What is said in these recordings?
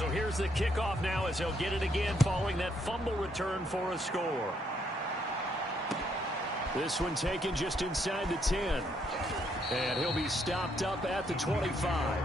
So here's the kickoff now as he'll get it again following that fumble return for a score. This one taken just inside the 10. And he'll be stopped up at the 25.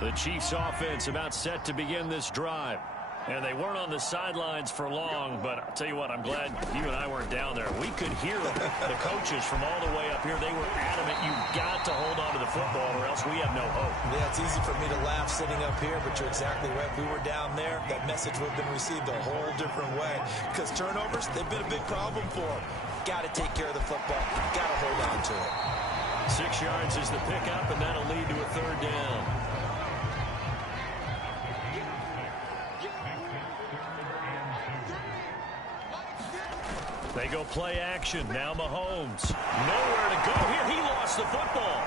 The Chiefs offense about set to begin this drive. And they weren't on the sidelines for long, but I'll tell you what, I'm glad you and I weren't down there. We could hear the coaches from all the way up here. They were adamant, you've got to hold on to the football or else we have no hope. Yeah, it's easy for me to laugh sitting up here, but you're exactly right. If we were down there, that message would have been received a whole different way. Because turnovers, they've been a big problem for them. Got to take care of the football. Got to hold on to it. 6 yards is the pickup, and that'll lead to a third down. They go play action. Now Mahomes. Nowhere to go here. He lost the football.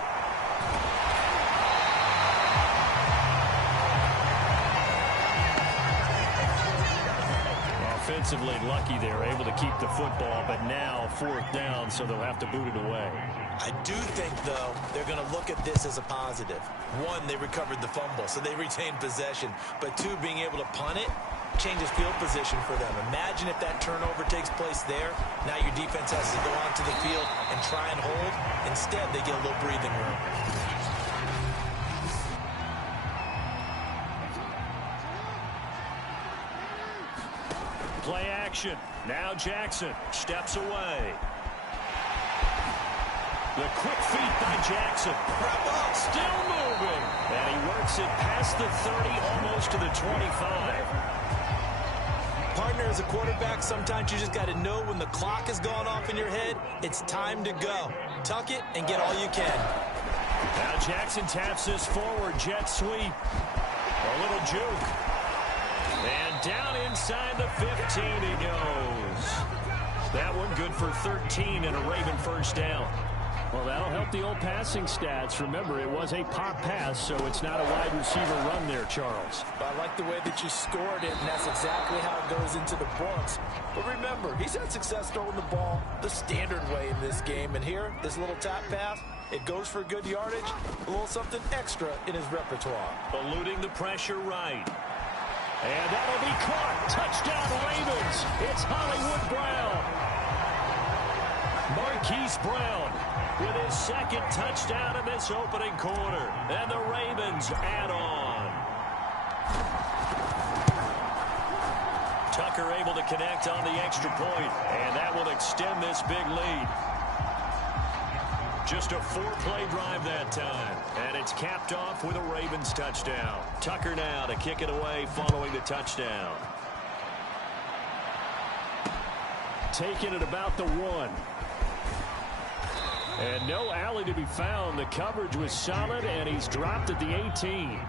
Offensively lucky they were able to keep the football, but now 4th down, so they'll have to boot it away. I do think, though, they're going to look at this as a positive. 1, they recovered the fumble, so they retained possession. But 2, being able to punt it changes field position for them. Imagine if that turnover takes place there. Now your defense has to go onto the field and try and hold. Instead, they get a little breathing room. Play action. Now Jackson steps away. The quick feet by Jackson. Still moving. And he works it past the 30, almost to the 25. Partner, as a quarterback, sometimes you just got to know when the clock is going off in your head, it's time to go. Tuck it and get all you can. Now Jackson taps this forward jet sweep. A little juke. And down inside the 15 he goes. That one good for 13 and a Raven first down. Well, that'll help the old passing stats. Remember, it was a pop pass, so it's not a wide receiver run there, Charles. I like the way that you scored it, and that's exactly how it goes into the books. But remember, he's had success throwing the ball the standard way in this game. And here, this little tap pass, it goes for good yardage, a little something extra in his repertoire. Eluding the pressure right. And that'll be caught. Touchdown, Ravens. It's Hollywood Brown. Marquise Brown with his 2nd touchdown in this opening quarter. And the Ravens add on. Tucker able to connect on the extra point, and that will extend this big lead. Just a 4-play drive that time, and it's capped off with a Ravens touchdown. Tucker now to kick it away following the touchdown. Taking it about the 1. And no alley to be found. The coverage was solid, and he's dropped at the 18.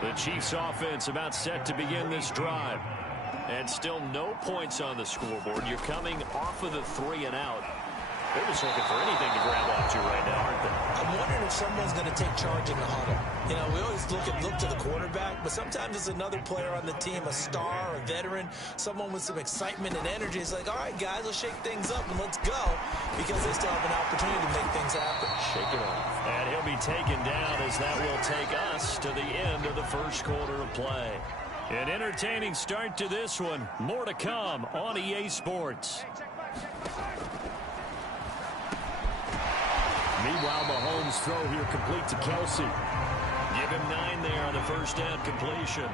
The Chiefs offense about set to begin this drive. And still no points on the scoreboard. You're coming off of the 3 and out. They're just looking for anything to grab onto right now, aren't they? I'm wondering if someone's going to take charge in the huddle. You know, we always look to the quarterback, but sometimes it's another player on the team, a star, a veteran, someone with some excitement and energy. It's like, all right, guys, let's shake things up and let's go, because they still have an opportunity to make things happen. Shake it off. And he'll be taken down as that will take us to the end of the first quarter of play. An entertaining start to this one. More to come on EA Sports. Meanwhile, Mahomes' throw here complete to Kelsey. Give him 9 there on the first down completion.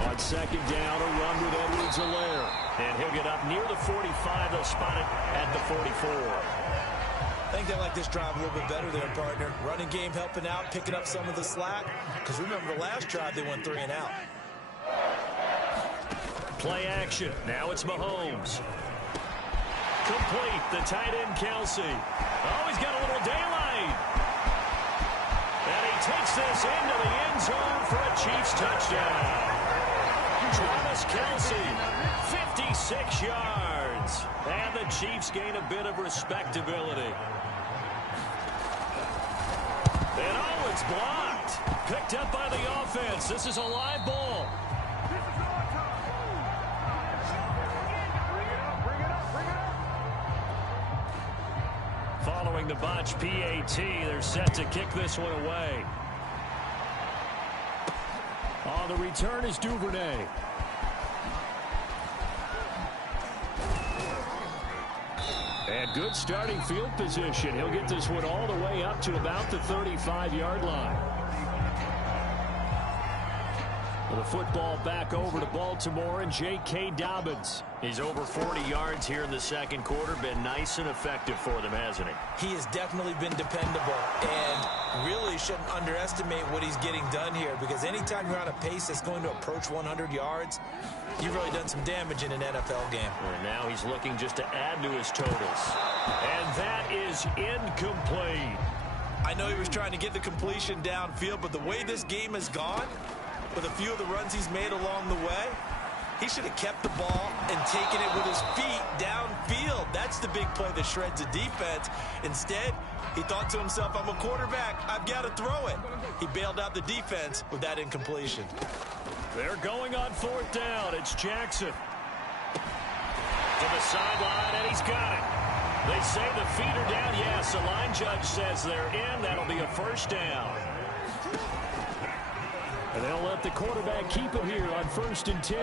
On 2nd down, a run with Edwards-Helaire. And he'll get up near the 45. They'll spot it at the 44. I think they like this drive a little bit better there, partner. Running game helping out, picking up some of the slack. Because remember, the last drive, they went 3 and out. Play action. Now it's Mahomes. Complete. The tight end, Kelsey. Oh, he's got a little daylight. And he takes this into the end zone for a Chiefs touchdown. Travis Kelsey, 56 yards. And the Chiefs gain a bit of respectability. And oh, it's blocked. Picked up by the offense. This is a live ball. showing the bunch PAT. They're set to kick this one away. On the return is Duvernay. And good starting field position. He'll get this one all the way up to about the 35-yard line. The football back over to Baltimore and J.K. Dobbins. He's over 40 yards here in the second quarter. Been nice and effective for them, hasn't he? He has definitely been dependable and really shouldn't underestimate what he's getting done here, because anytime you're on a pace that's going to approach 100 yards, you've really done some damage in an NFL game. And now he's looking just to add to his totals. And that is incomplete. I know he was trying to get the completion downfield, but the way this game has gone, with a few of the runs he's made along the way, he should have kept the ball and taken it with his feet downfield. That's the big play that shreds the defense. Instead, he thought to himself, I'm a quarterback, I've got to throw it. He bailed out the defense with that incompletion. They're going on fourth down. It's Jackson. To the sideline, and he's got it. They say the feet are down. Yes, the line judge says they're in. That'll be a first down. And they'll let the quarterback keep it here on 1st and 10.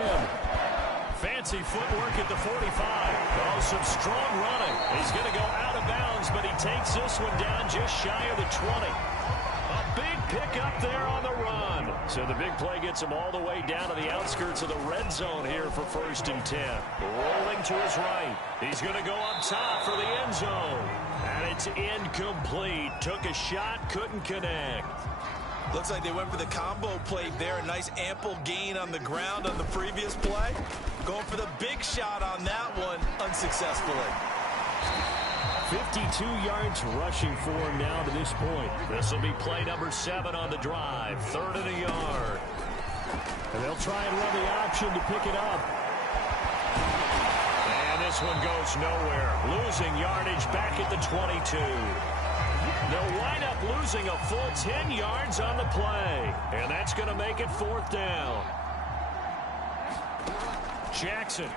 Fancy footwork at the 45. Oh, some strong running. He's going to go out of bounds, but he takes this one down just shy of the 20. A big pickup there on the run. So the big play gets him all the way down to the outskirts of the red zone here for 1st and 10. Rolling to his right. He's going to go up top for the end zone. And it's incomplete. Took a shot, couldn't connect. Looks like they went for the combo play there. A nice ample gain on the ground on the previous play. Going for the big shot on that one unsuccessfully. 52 yards rushing for him now to this point. This will be play number 7 on the drive. 3rd and a yard. And they'll try and run the option to pick it up. And this one goes nowhere. Losing yardage back at the 22. They'll wind up losing a full 10 yards on the play. And that's going to make it 4th down. Jackson.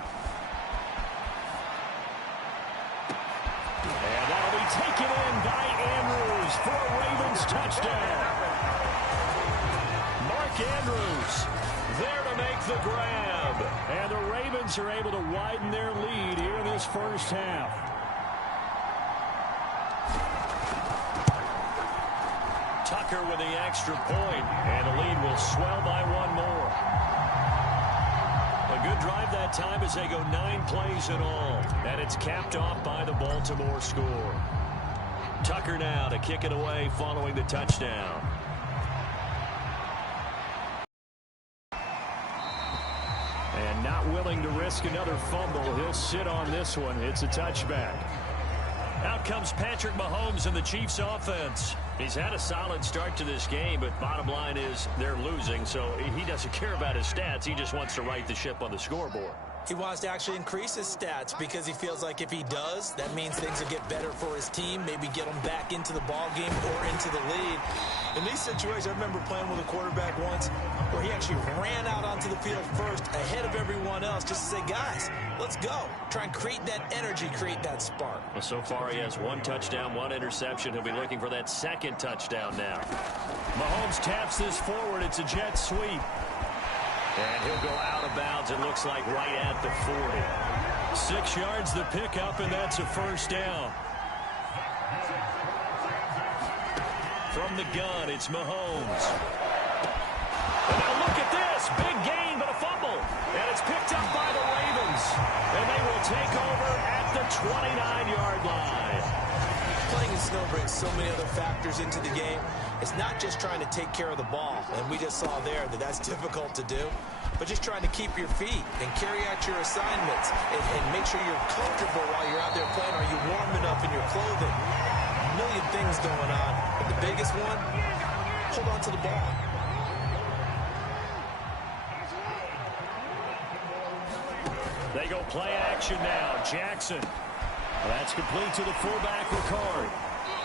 And that'll be taken in by Andrews for a Ravens touchdown. Mark Andrews there to make the grab. And the Ravens are able to widen their lead here in this first half. Tucker with the extra point, and the lead will swell by one more. A good drive that time as they go 9 plays in all, and it's capped off by the Baltimore score. Tucker now to kick it away following the touchdown. And not willing to risk another fumble, he'll sit on this one. It's a touchback. Out comes Patrick Mahomes and the Chiefs offense. He's had a solid start to this game, but bottom line is they're losing, so he doesn't care about his stats. He just wants to right the ship on the scoreboard. He wants to actually increase his stats because he feels like if he does, that means things will get better for his team, maybe get him back into the ball game or into the lead. In these situations, I remember playing with a quarterback once where he actually ran out onto the field first ahead of everyone else just to say, guys, let's go. Try and create that energy, create that spark. Well, so far he has 1 touchdown, 1 interception. He'll be looking for that 2nd touchdown now. Mahomes taps this forward. It's a jet sweep. And he'll go out of bounds, it looks like, right at the 40. 6 yards the pickup, and that's a first down. From the gun, it's Mahomes. And now look at this. Big gain, but a fumble. And it's picked up by the Ravens. And they will take over at the 29-yard line. Playing in snow brings so many other factors into the game. It's not just trying to take care of the ball, and we just saw there that that's difficult to do, but just trying to keep your feet and carry out your assignments and make sure you're comfortable while you're out there playing. Are you warm enough in your clothing? A million things going on, but the biggest one, hold on to the ball. They go play action now. Jackson. That's complete to the fullback, Ricard.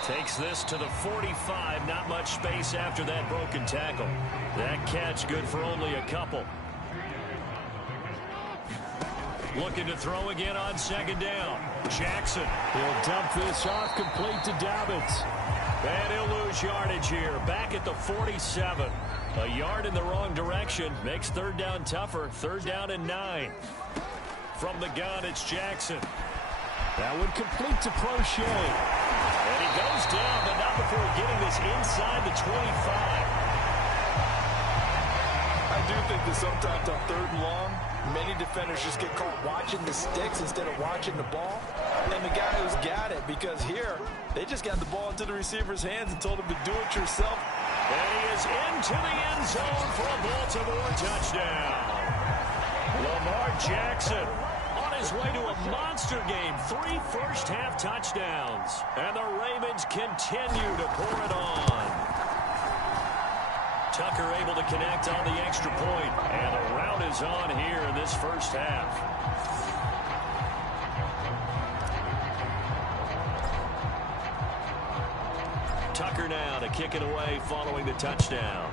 Takes this to the 45. Not much space after that broken tackle. That catch good for only a couple. Looking to throw again on second down. Jackson. He'll dump this off complete to Dobbins. And he'll lose yardage here. Back at the 47. A yard in the wrong direction. Makes third down tougher. Third down and 9. From the gun, it's Jackson. That would complete to Prochet. And he goes down, but not before getting this inside the 25. I do think that sometimes on third and long, many defenders just get caught watching the sticks instead of watching the ball. And the guy who's got it, because here, they just got the ball into the receiver's hands and told him to do it yourself. And he is into the end zone for a Baltimore touchdown. Lamar Jackson on his way to a monster game. 3 first-half touchdowns. And the Ravens continue to pour it on. Tucker able to connect on the extra point. And the route is on here in this first half. Tucker now to kick it away following the touchdown.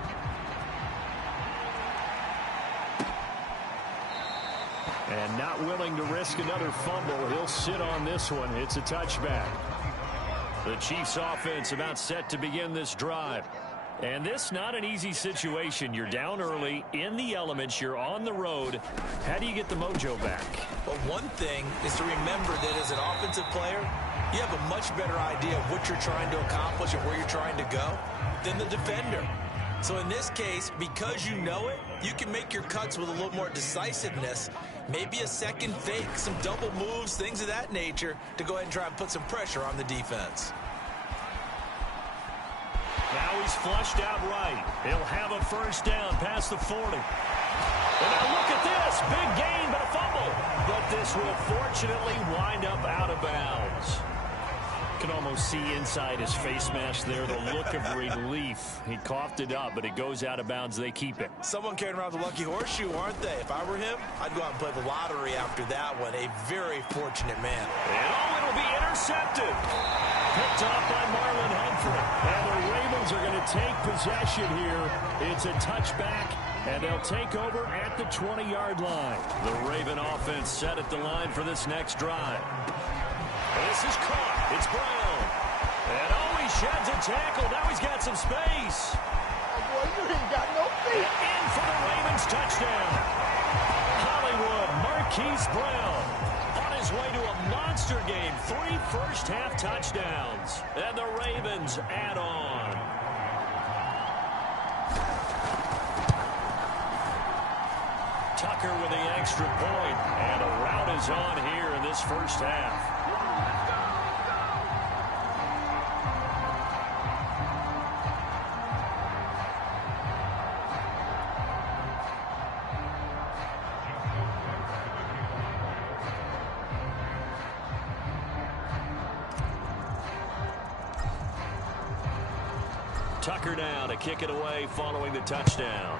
And not willing to risk another fumble. He'll sit on this one. It's a touchback. The Chiefs offense about set to begin this drive. And this not an easy situation. You're down early, in the elements, you're on the road. How do you get the mojo back? Well, one thing is to remember that as an offensive player, you have a much better idea of what you're trying to accomplish and where you're trying to go than the defender. So in this case, because you know it, you can make your cuts with a little more decisiveness, maybe a second fake, some double moves, things of that nature, to go ahead and try and put some pressure on the defense. Now he's flushed out right. He'll have a first down past the 40. And now look at this. Big gain, but a fumble. But this will fortunately wind up out of bounds. You can almost see inside his face mask there the look of relief. He coughed it up, but it goes out of bounds. They keep it. Someone carrying around the lucky horseshoe, aren't they? If I were him, I'd go out and play the lottery after that one. A very fortunate man. And it'll be intercepted. Picked off by Marlon Humphrey. And the Ravens are going to take possession here. It's a touchback, and they'll take over at the 20-yard line. The Raven offense set at the line for this next drive. This is caught. It's Brown. And he sheds a tackle. Now he's got some space. Oh, boy, you ain't got no feet. And in for the Ravens touchdown. Hollywood Marquise Brown on his way to a monster game. 3 first-half touchdowns. And the Ravens add on. Tucker with the extra point. And a route is on here in this first half. Tucker now to kick it away following the touchdown.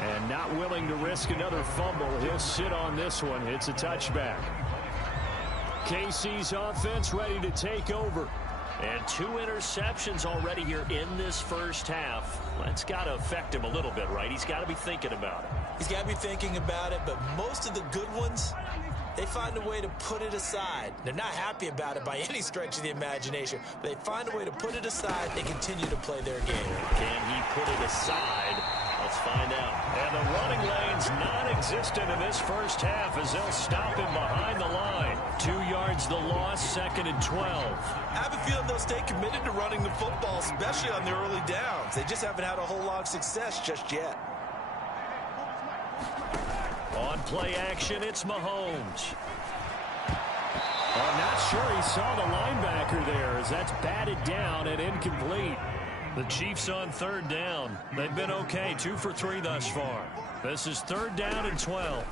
And not willing to risk another fumble. He'll sit on this one. It's a touchback. KC's offense ready to take over. And 2 interceptions already here in this first half. That's got to affect him a little bit, right? He's got to be thinking about it. He's got to be thinking about it, but most of the good ones, they find a way to put it aside. They're not happy about it by any stretch of the imagination, but they find a way to put it aside and continue to play their game. Can he put it aside? Let's find out. And the running lane's non-existent in this first half as they'll stop him behind the line. 2 yards the loss, 2nd and 12. I have a feeling they'll stay committed to running the football, especially on the early downs. They just haven't had a whole lot of success just yet. On play action, it's Mahomes. I'm not sure he saw the linebacker there as that's batted down and incomplete. The Chiefs on 3rd down. They've been okay, 2 for 3 thus far. This is 3rd down and 12.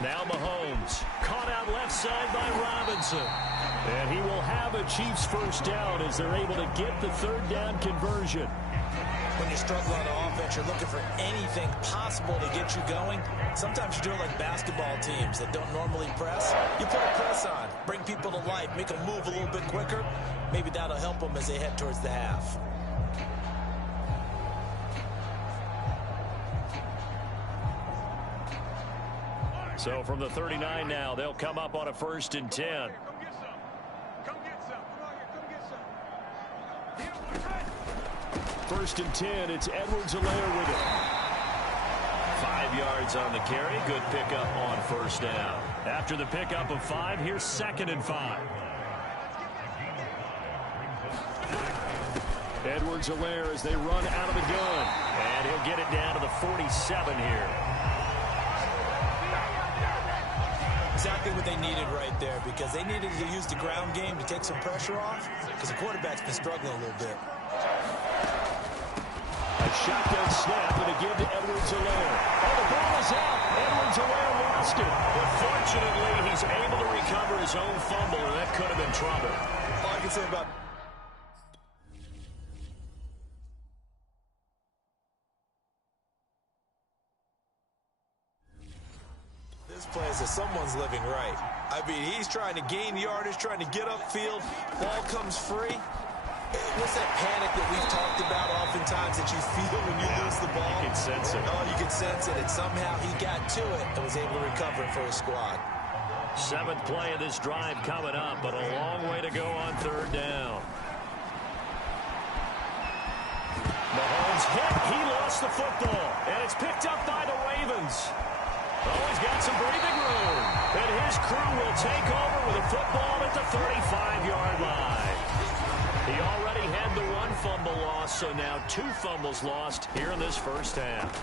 Now Mahomes, caught out left side by Robinson. And he will have a Chiefs first down as they're able to get the 3rd down conversion. When you struggle on offense, you're looking for anything possible to get you going. Sometimes you do it like basketball teams that don't normally press. You put a press on, bring people to life, make them move a little bit quicker. Maybe that'll help them as they head towards the half. So from the 39 now, they'll come up on a 1st and 10. Come get some. Come get some. Come on here. Come get some. 1st and 10. It's Edwards-Helaire with it. 5 yards on the carry. Good pickup on 1st down. After the pickup of 5, here's 2nd and 5. Edwards-Helaire as they run out of the gun. And he'll get it down to the 47 here. Exactly what they needed right there, because they needed to use the ground game to take some pressure off, because the quarterback's been struggling a little bit. A shotgun snap and a give to Edwards-Helaire. Oh, the ball is out. Edwards-Helaire lost it. But fortunately, he's able to recover his own fumble, and that could have been trouble. All I can say about this play is that someone's living right. I mean, he's trying to gain yardage, trying to get upfield. Ball comes free. What's that panic that we've talked about oftentimes that you feel when you lose the ball? You can sense it. Oh, you can sense it. And somehow he got to it and was able to recover it for his squad. 7th play of this drive coming up, but a long way to go on 3rd down. Mahomes hit. He lost the football. And it's picked up by the Ravens. Oh, he's got some breathing room. And his crew will take over with a football at the 35-yard line. He already had the 1 fumble loss, so now 2 fumbles lost here in this 1st half.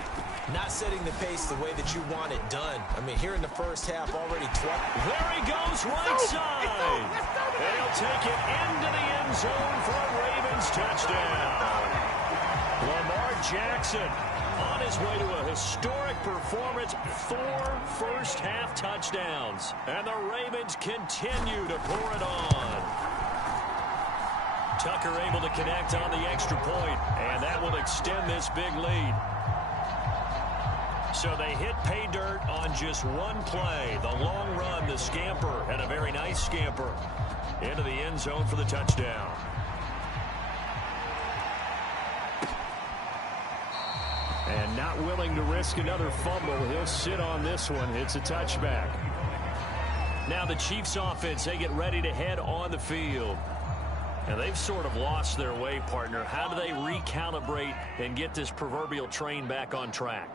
Not setting the pace the way that you want it done. I mean, here in the 1st half, already 12. There he goes, right side. And he'll take it into the end zone for a Ravens touchdown. Lamar Jackson on his way to a historic performance, 4 first-half touchdowns. And the Ravens continue to pour it on. Tucker able to connect on the extra point, and that will extend this big lead. So they hit pay dirt on just 1 play. The long run, the scamper, and a very nice scamper into the end zone for the touchdown. And not willing to risk another fumble, he'll sit on this one. It's a touchback. Now the Chiefs offense, they get ready to head on the field. And they've sort of lost their way, partner. How do they recalibrate and get this proverbial train back on track?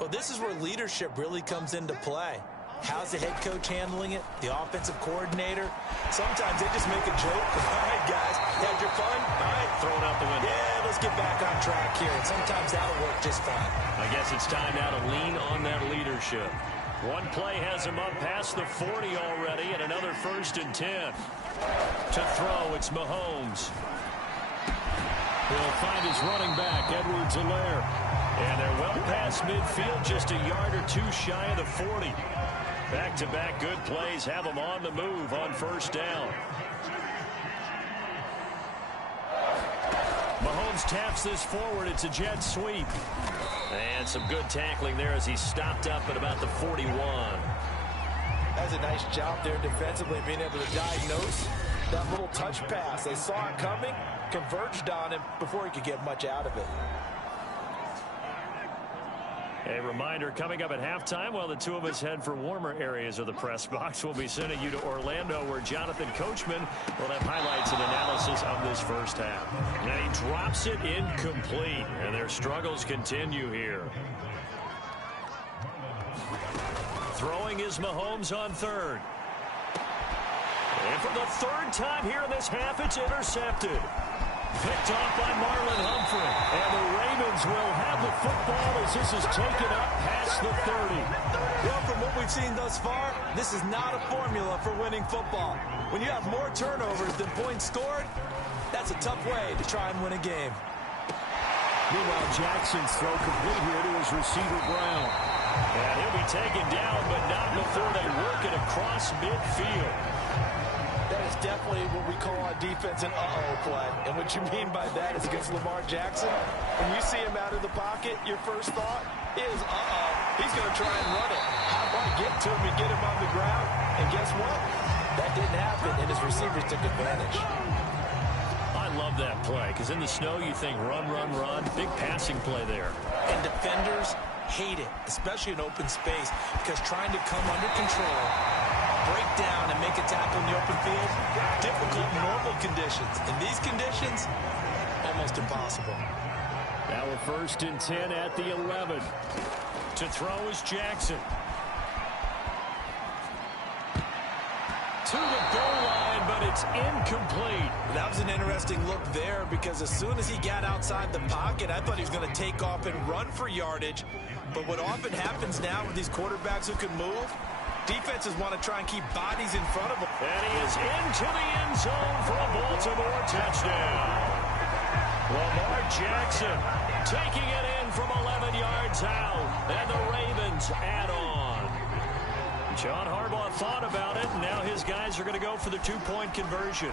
Well, this is where leadership really comes into play. How's the head coach handling it? The offensive coordinator? Sometimes they just make a joke. All right, guys, had your fun? All right, Throw it out the window. yeah, let's get back on track here. And sometimes that'll work just fine. I guess it's time now to lean on that leadership. 1 play has him up past the 40 already, and another 1st and 10. To throw, it's Mahomes. He'll find his running back, Edwards-Helaire. And they're well past midfield, just a yard or 2 shy of the 40. Back-to-back good plays have them on the move on 1st down. Mahomes taps this forward. It's a jet sweep. And some good tackling there as he stopped up at about the 41. That's a nice job there defensively, being able to diagnose that little touch pass. They saw it coming, converged on him before he could get much out of it. A reminder, coming up at halftime, while the two of us head for warmer areas of the press box, we'll be sending you to Orlando, where Jonathan Coachman will have highlights and analysis of this 1st half. And he drops it incomplete, and their struggles continue here. Throwing is Mahomes on 3rd. And for the 3rd time here in this half, it's intercepted. Picked off by Marlon Humphrey. And the Ravens will have the football as this is taken up past the 30. Well, from what we've seen thus far, this is not a formula for winning football. When you have more turnovers than points scored, that's a tough way to try and win a game. Meanwhile, Jackson's throw complete here to his receiver, Brown. And he'll be taken down, but not before they work it across midfield. That is definitely what we call on defense an uh-oh play. And what you mean by that is against Lamar Jackson, when you see him out of the pocket, your first thought is, uh-oh, he's going to try and run it. How do I get to him and get him on the ground? And guess what? That didn't happen, and his receivers took advantage. I love that play, because in the snow you think run, run, run. Big passing play there. And defenders hate it, especially in open space, because trying to come under control, break down, and make a tackle in the open field, difficult in normal conditions. In these conditions, almost impossible. Now a 1st and 10 at the 11. To throw is Jackson. To the goal line, but it's incomplete. That was an interesting look there, because as soon as he got outside the pocket, I thought he was going to take off and run for yardage. But what often happens now with these quarterbacks who can move, defenses want to try and keep bodies in front of them. And he is into the end zone for a Baltimore touchdown. Lamar Jackson taking it in from 11 yards out, and the Ravens add on. John Harbaugh thought about it, and now his guys are going to go for the 2-point conversion.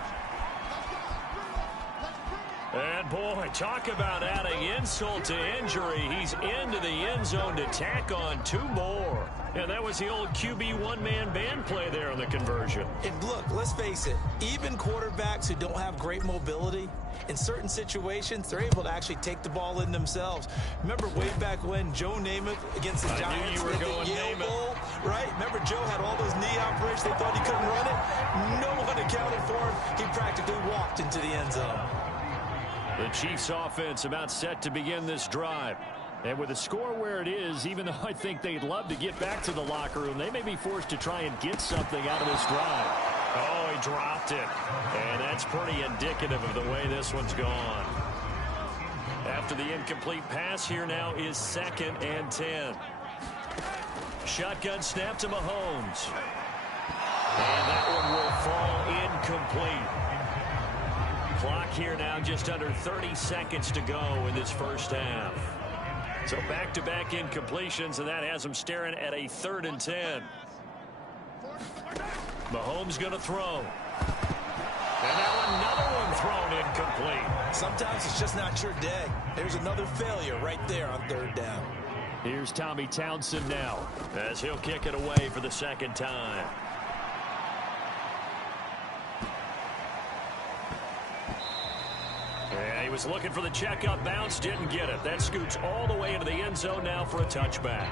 And boy, talk about adding insult to injury. He's into the end zone to tack on 2 more. And that was the old QB one-man band play there on the conversion. And look, let's face it, even quarterbacks who don't have great mobility, in certain situations, they're able to actually take the ball in themselves. Remember way back when Joe Namath against the Giants in the Yale Bowl, right? Remember Joe had all those knee operations. They thought he couldn't run it. No one accounted for him. He practically walked into the end zone. The Chiefs offense about set to begin this drive. And with the score where it is, even though I think they'd love to get back to the locker room, they may be forced to try and get something out of this drive. Oh, he dropped it. And that's pretty indicative of the way this one's gone. After the incomplete pass, here now is 2nd and 10. Shotgun snap to Mahomes. And that one will fall incomplete. Clock here now just under 30 seconds to go in this first half. So back-to-back incompletions, and that has them staring at a 3rd and 10. Mahomes going to throw. And now another one thrown incomplete. Sometimes it's just not your day. There's another failure right there on 3rd down. Here's Tommy Townsend now, as he'll kick it away for the 2nd time. And he was looking for the checkup bounce, didn't get it. That scoots all the way into the end zone now for a touchback.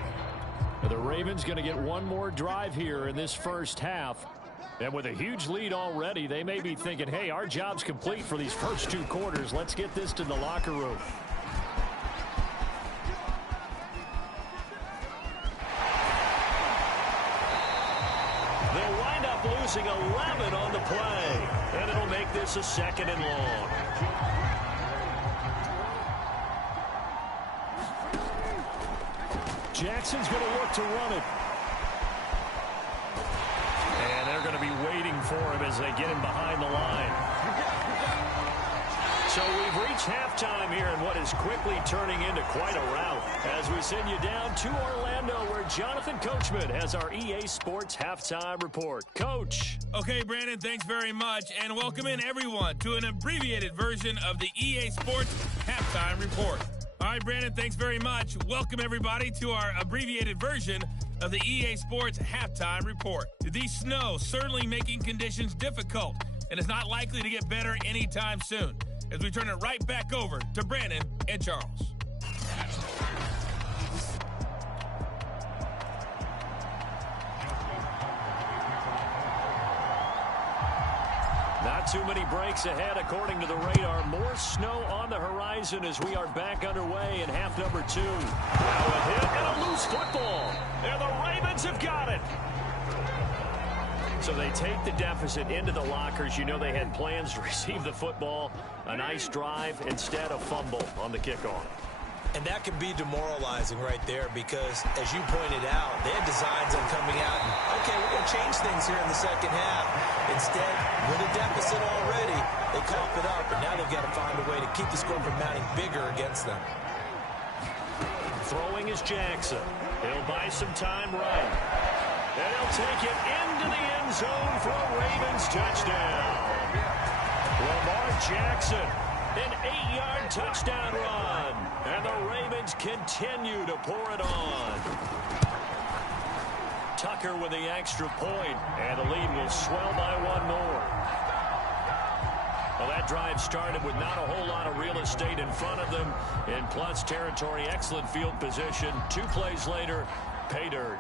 The Ravens going to get one more drive here in this first half. And with a huge lead already, they may be thinking, hey, our job's complete for these first 2 quarters. Let's get this to the locker room. They'll wind up losing 11 on the play. And it'll make this a 2nd and long. Jackson's going to look to run it. And they're going to be waiting for him as they get him behind the line. So we've reached halftime here in what is quickly turning into quite a rout as we send you down to Orlando where Jonathan Coachman has our EA Sports Halftime Report. Coach. Okay, Brandon, thanks very much. And welcome in everyone to an abbreviated version of the EA Sports Halftime Report. All right, Brandon, thanks very much. Welcome, everybody, to our abbreviated version of the EA Sports Halftime Report. The snow certainly making conditions difficult, and it's not likely to get better anytime soon. As we turn it right back over to Brandon and Charles. Not too many breaks ahead according to the radar. More snow on the horizon as we are back underway in half number 2. Now a hit and a loose football. And the Ravens have got it. So they take the deficit into the lockers. You know they had plans to receive the football. A nice drive, instead a fumble on the kickoff. And that can be demoralizing right there because, as you pointed out, they had designs on coming out and, okay, we're going to change things here in the second half. Instead, with a deficit already, they cough it up, but now they've got to find a way to keep the score from mounting bigger against them. Throwing is Jackson. He'll buy some time right. And he'll take it into the end zone for a Ravens touchdown. Lamar Jackson, an 8-yard touchdown run. And the Ravens continue to pour it on. Tucker with the extra point, and the lead will swell by 1 more. Well, that drive started with not a whole lot of real estate in front of them. In plus territory, excellent field position. 2 plays later, pay dirt.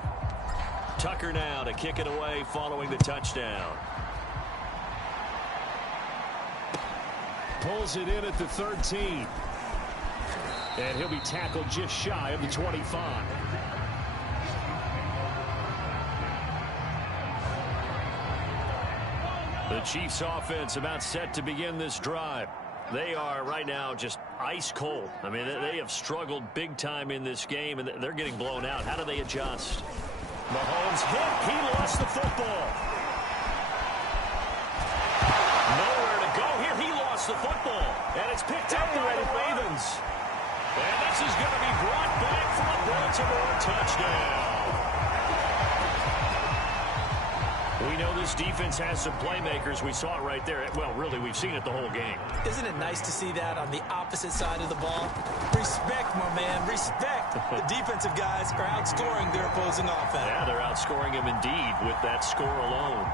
Tucker now to kick it away following the touchdown. Pulls it in at the 13. And he'll be tackled just shy of the 25. The Chiefs offense about set to begin this drive. They are right now just ice cold. I mean, they have struggled big time in this game, and they're getting blown out. How do they adjust? Mahomes hit. He lost the football. Nowhere to go here. He lost the football. And it's picked up by the Ravens. And this is going to be brought back for a Baltimore touchdown. We know this defense has some playmakers. We saw it right there. Well, really, we've seen it the whole game. Isn't it nice to see that on the opposite side of the ball? Respect, my man, respect. The defensive guys are outscoring their opposing offense. Yeah, they're outscoring him indeed with that score alone.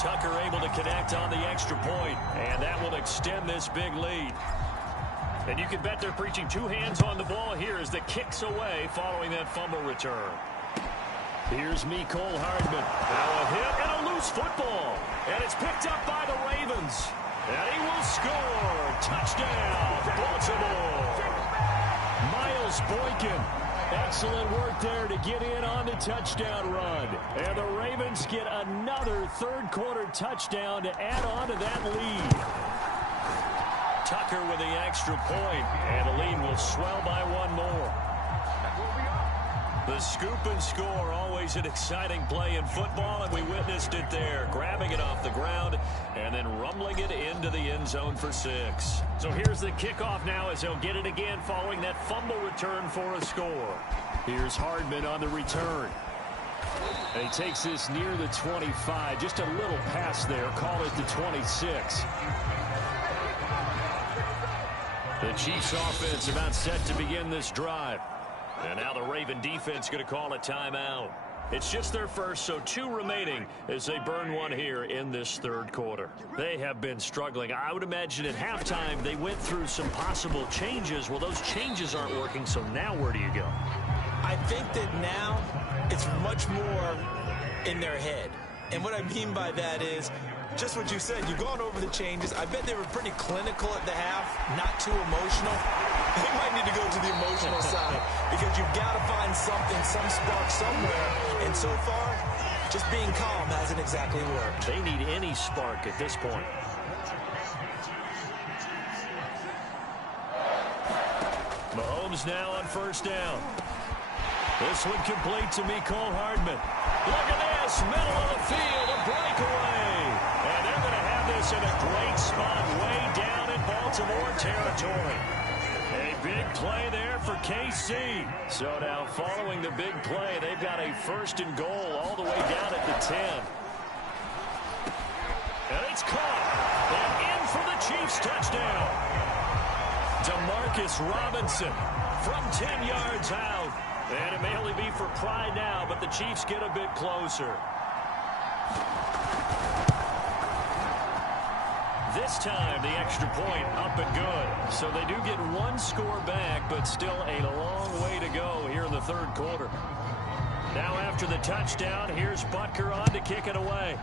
Tucker able to connect on the extra point, and that will extend this big lead. And you can bet they're preaching 2 hands on the ball here as the kick's away following that fumble return. Here's Mecole Hardman. Now a hit and a loose football. And it's picked up by the Ravens. And he will score. Touchdown, Baltimore. Miles Boykin. Excellent work there to get in on the touchdown run. And the Ravens get another third-quarter touchdown to add on to that lead. Tucker with the extra point. And the lead will swell by 1 more. The scoop and score, always an exciting play in football, and we witnessed it there, grabbing it off the ground and then rumbling it into the end zone for 6. So here's the kickoff now as they'll get it again following that fumble return for a score. Here's Hardman on the return. And he takes this near the 25, just a little pass there, call it the 26. The Chiefs offense about set to begin this drive. And now the Raven defense going to call a timeout. It's just their first, so 2 remaining as they burn 1 here in this third quarter. They have been struggling. I would imagine at halftime they went through some possible changes. Well, those changes aren't working, so now where do you go? I think that now it's much more in their head. And what I mean by that is just what you said. You've gone over the changes. I bet they were pretty clinical at the half, not too emotional. They might need to go to the emotional side because you've got to find something, some spark somewhere. And so far, just being calm hasn't exactly worked. They need any spark at this point. Mahomes now on first down. This one complete to Mecole Hardman. Look at this, middle of the field, a breakaway. And they're going to have this in a great spot way down in Baltimore territory. A big play there for KC. So now following the big play, they've got a 1st and goal all the way down at the 10. And it's caught. And in for the Chiefs touchdown. Demarcus Robinson from 10 yards out. And it may only be for pride now, but the Chiefs get a bit closer. This time, the extra point up and good. So they do get 1 score back, but still a long way to go here in the third quarter. Now after the touchdown, here's Butker on to kick it away.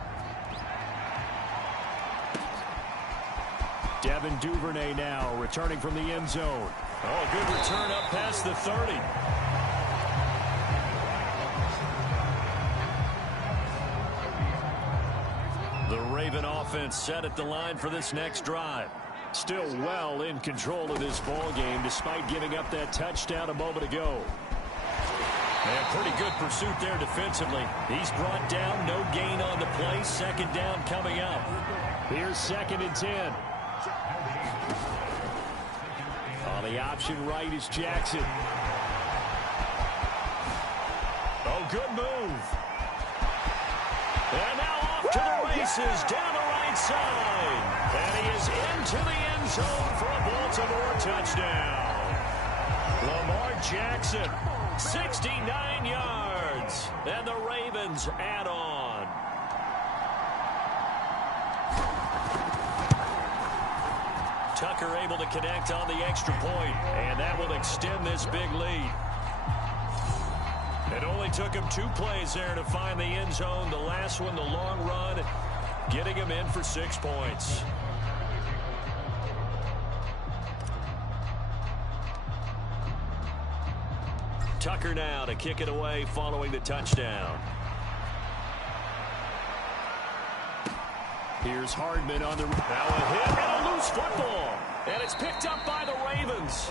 Devin Duvernay now returning from the end zone. Oh, good return up past the 30. The Raven offense set at the line for this next drive. Still well in control of this ball game despite giving up that touchdown a moment ago. And pretty good pursuit there defensively. He's brought down, no gain on the play. 2nd down coming up. Here's 2nd and 10. On the option right is Jackson. Oh, good move. And now off to the races down the right side. And he is into the end zone for a Baltimore touchdown. Lamar Jackson, 69 yards. And the Ravens add on. Tucker able to connect on the extra point, and that will extend this big lead. It only took him 2 plays there to find the end zone. The last one, the long run, getting him in for 6 points. Tucker now to kick it away following the touchdown. Here's Hardman on the... Now a hit and a loose football. And it's picked up by the Ravens.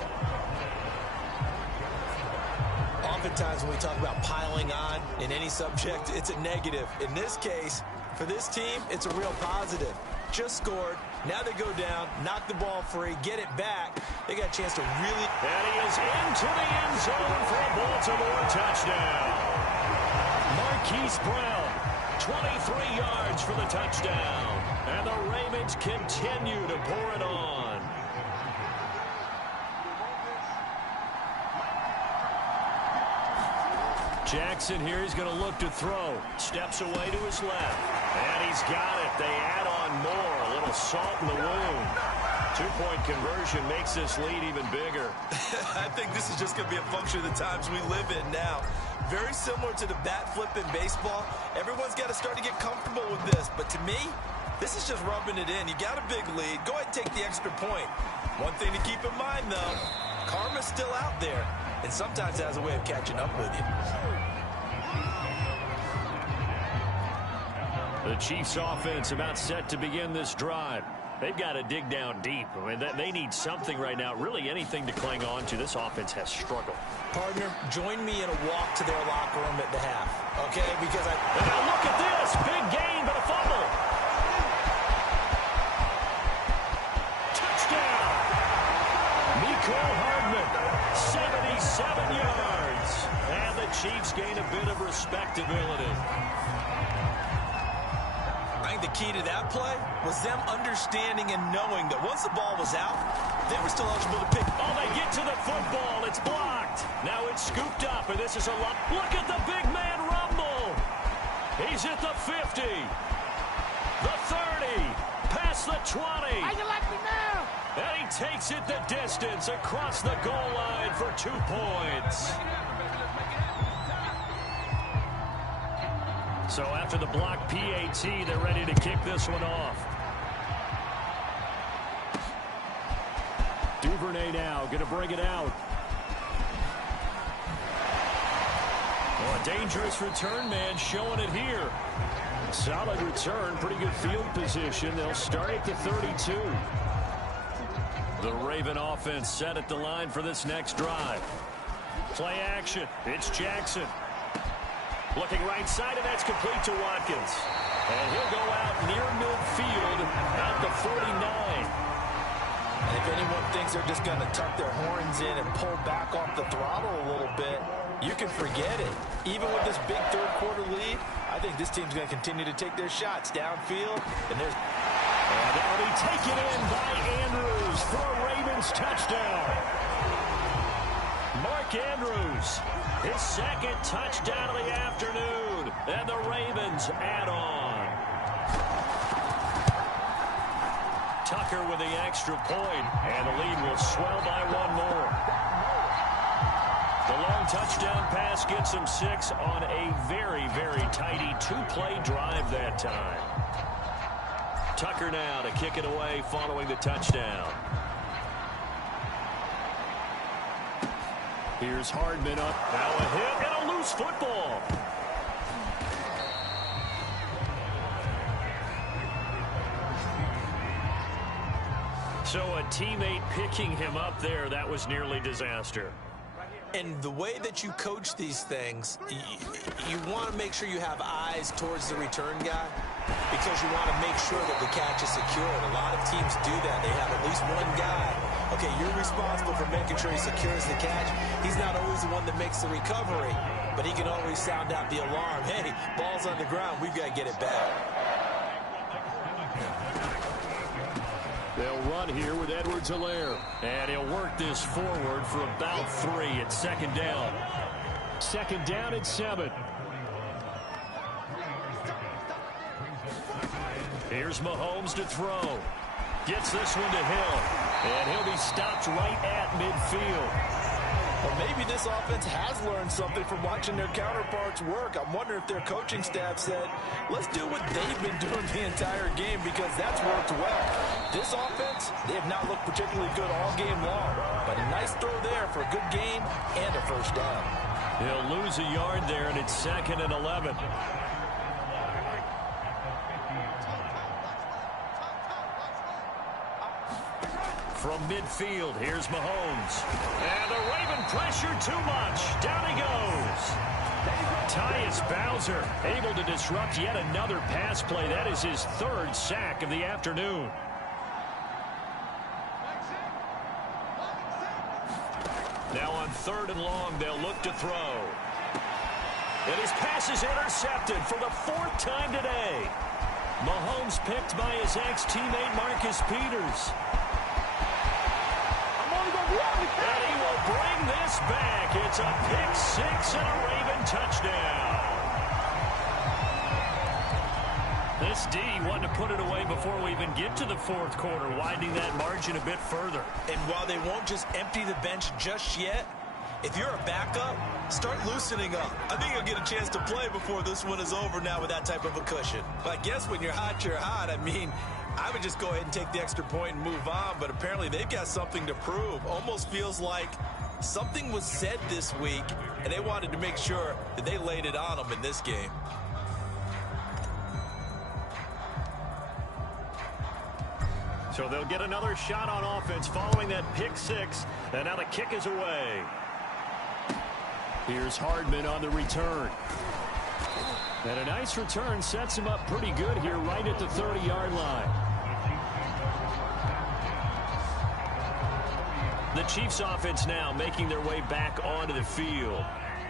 Oftentimes when we talk about piling on in any subject, it's a negative. In this case, for this team, it's a real positive. Just scored. Now they go down, knock the ball free, get it back. They got a chance to really... And he is into the end zone for a Baltimore touchdown. Marquise Brown, 23 yards for the touchdown. And the Ravens continue to pour it on. Jackson here, he's going to look to throw. Steps away to his left. And he's got it. They add on more. A little salt in the wound. 2-point conversion makes this lead even bigger. I think this is just going to be a function of the times we live in now. Very similar to the bat flip in baseball. Everyone's got to start to get comfortable with this. But to me, this is just rubbing it in. You got a big lead. Go ahead and take the extra point. One thing to keep in mind, though, karma's still out there. And sometimes it has a way of catching up with you. The Chiefs offense about set to begin this drive. They've got to dig down deep. I mean, they need something right now, really anything to cling on to. This offense has struggled. Partner, join me in a walk to their locker room at the half, okay? Because And now look at this. Big gain, but a fumble. Touchdown. Mecole Hardman, 77 yards. And the Chiefs gain a bit of respectability. I think the key to that play was them understanding and knowing that once the ball was out, they were still eligible to pick. Oh, they get to the football. It's blocked. Now it's scooped up, and this is a lot. Look at the big man rumble. He's at the 50, the 30, past the 20. How you like me now? And he takes it the distance across the goal line for 2 points. So after the block PAT, they're ready to kick this one off. Duvernay now going to bring it out. Well, a dangerous return man showing it here. Solid return, pretty good field position. They'll start at the 32. The Raven offense set at the line for this next drive. Play action. It's Jackson. Looking right side, and that's complete to Watkins. And he'll go out near midfield at the 49. And if anyone thinks they're just going to tuck their horns in and pull back off the throttle a little bit, you can forget it. Even with this big third-quarter lead, I think this team's going to continue to take their shots downfield. And that'll be taken in by Andrews for a Ravens touchdown. Mark Andrews, his second touchdown of the afternoon, and the Ravens add on. Tucker with the extra point, and the lead will swell by 1 more. The long touchdown pass gets him 6 on a very, very tidy 2-play drive that time. Tucker now to kick it away following the touchdown. Here's Hardman up. Now a hit and a loose football. So a teammate picking him up there, that was nearly disaster. And the way that you coach these things, you want to make sure you have eyes towards the return guy because you want to make sure that the catch is secured. A lot of teams do that. They have at least one guy. Okay, you're responsible for making sure he secures the catch. He's not always the one that makes the recovery, but he can always sound out the alarm. Hey, ball's on the ground. We've got to get it back. They'll run here with Edwards-Helaire. And he'll work this forward for about 3 at second down. Second down and 7. Here's Mahomes to throw. Gets this one to Hill. And he'll be stopped right at midfield. Well, maybe this offense has learned something from watching their counterparts work. I'm wondering if their coaching staff said, let's do what they've been doing the entire game, because that's worked well. This offense, they have not looked particularly good all game long. But a nice throw there for a good gain and a first down. He'll lose a yard there, and it's 2nd and 11. From midfield, here's Mahomes. And the Raven pressure too much. Down he goes. Tyus Bowser able to disrupt yet another pass play. That is his 3rd sack of the afternoon. Now on 3rd and long, they'll look to throw. And his pass is intercepted for the 4th time today. Mahomes picked by his ex-teammate Marcus Peters. And he will bring this back. It's a pick-6 and a Raven touchdown. This D wanted to put it away before we even get to the 4th quarter, widening that margin a bit further. And while they won't just empty the bench just yet, if you're a backup, start loosening up. I think you'll get a chance to play before this one is over now with that type of a cushion. But I guess when you're hot, you're hot. I mean, I would just go ahead and take the extra point and move on, but apparently they've got something to prove. Almost feels like something was said this week, and they wanted to make sure that they laid it on them in this game. So they'll get another shot on offense following that pick-6, and now the kick is away. Here's Hardman on the return. And a nice return sets him up pretty good here right at the 30-yard line. The Chiefs offense now making their way back onto the field.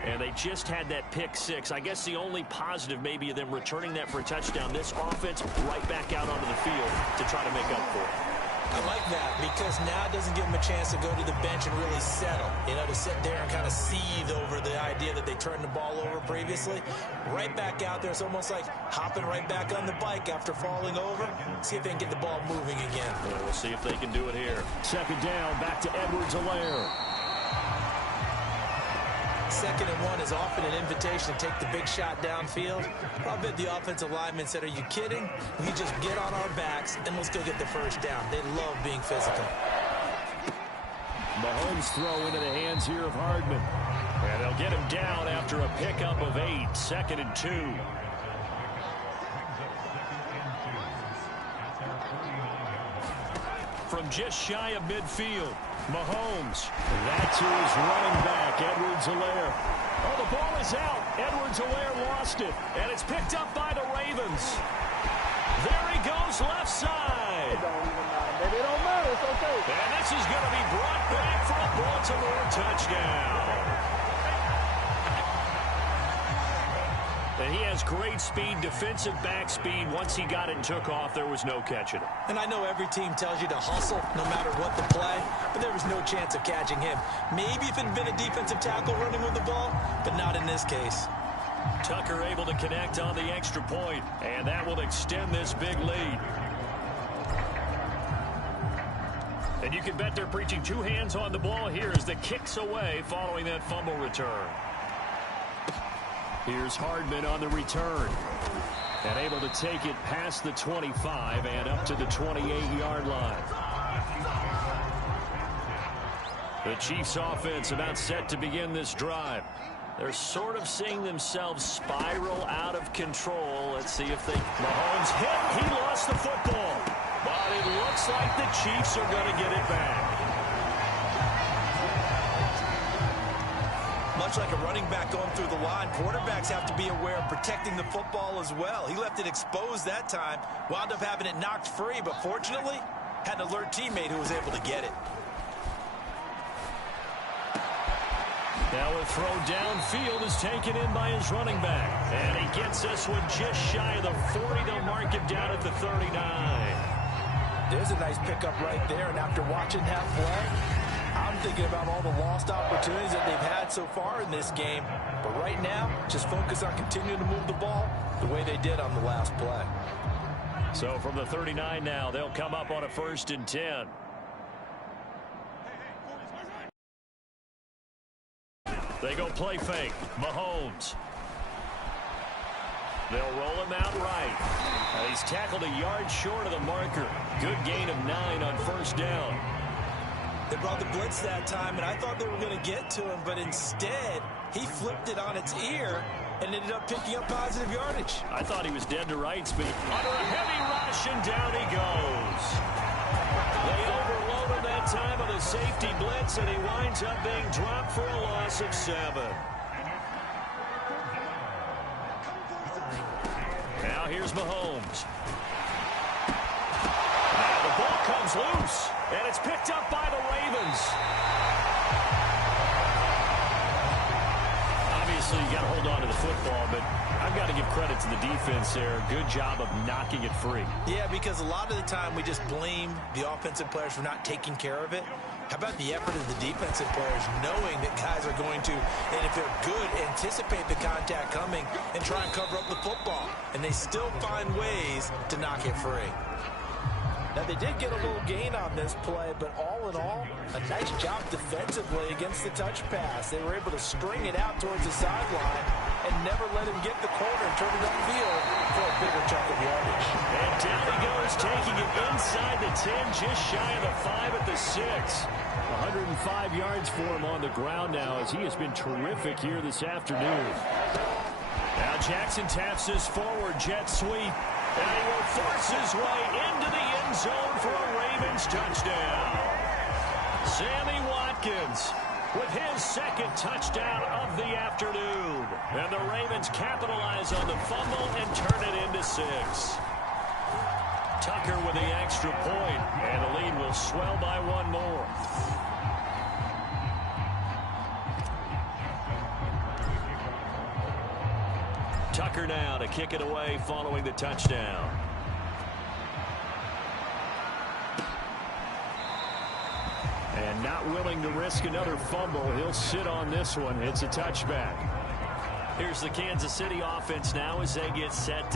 And they just had that pick-6. I guess the only positive maybe of them returning that for a touchdown. This offense right back out onto the field to try to make up for it. I like that, because now it doesn't give them a chance to go to the bench and really settle. You know, to sit there and kind of seethe over the idea that they turned the ball over previously. Right back out there. It's almost like hopping right back on the bike after falling over. See if they can get the ball moving again. Well, we'll see if they can do it here. 2nd down, back to Edwards-Helaire. 2nd and 1 is often an invitation to take the big shot downfield. I bet the offensive lineman said, are you kidding? We just get on our backs and let's go get the first down. They love being physical. Mahomes throw into the hands here of Hardman. And they'll get him down after a pickup of 8. 2nd and 2. From just shy of midfield, Mahomes. That's who is running back, Edwards-Helaire. Oh, the ball is out. Edwards-Helaire lost it, and it's picked up by the Ravens. There he goes, left side. It don't even matter, baby. It don't matter. It's okay. And this is going to be brought back for a Baltimore touchdown. And he has great speed, defensive back speed. Once he got it and took off, there was no catching him. And I know every team tells you to hustle no matter what the play, but there was no chance of catching him. Maybe if it had been a defensive tackle running with the ball, but not in this case. Tucker able to connect on the extra point, and that will extend this big lead. And you can bet they're preaching 2 hands on the ball here as the kick's away following that fumble return. Here's Hardman on the return. And able to take it past the 25 and up to the 28-yard line. The Chiefs offense about set to begin this drive. They're sort of seeing themselves spiral out of control. Let's see if they... Mahomes hit. He lost the football. But it looks like the Chiefs are going to get it back. Much like a running back going through the line, quarterbacks have to be aware of protecting the football as well. He left it exposed that time, wound up having it knocked free, but fortunately, had an alert teammate who was able to get it. Now a throw downfield is taken in by his running back. And he gets this one just shy of the 40. They'll mark him down at the 39. There's a nice pickup right there, and after watching that play, I'm thinking about all the lost opportunities that they've had so far in this game. But right now, just focus on continuing to move the ball the way they did on the last play. So from the 39 now, they'll come up on a 1st and 10. They go play fake. Mahomes. They'll roll him out right. He's tackled a yard short of the marker. Good gain of 9 on 1st down. They brought the blitz that time, and I thought they were going to get to him, but instead, he flipped it on its ear and ended up picking up positive yardage. I thought he was dead to rights, but under a heavy rush, and down he goes. They overload him that time on the safety blitz, and he winds up being dropped for a loss of 7. Now here's Mahomes. Now the ball comes loose, and it's picked up by the Ravens. Obviously, you got to hold on to the football, but I've got to give credit to the defense there. Good job of knocking it free. Yeah, because a lot of the time we just blame the offensive players for not taking care of it. How about the effort of the defensive players knowing that guys are going to, and if they're good, anticipate the contact coming and try and cover up the football. And they still find ways to knock it free. Now, they did get a little gain on this play, but all in all, a nice job defensively against the touch pass. They were able to string it out towards the sideline and never let him get the corner and turn it upfield for a bigger chunk of yardage. And down he goes, taking it inside the 10, just shy of the 5 at the 6. 105 yards for him on the ground now, as he has been terrific here this afternoon. Now Jackson taps this forward jet sweep, and he will force his way into the end zone for a Ravens touchdown. Sammy Watkins with his 2nd touchdown of the afternoon. And the Ravens capitalize on the fumble and turn it into 6. Tucker with the extra point, and the lead will swell by 1 more. Tucker now to kick it away following the touchdown. And not willing to risk another fumble. He'll sit on this one. It's a touchback. Here's the Kansas City offense now as they get set to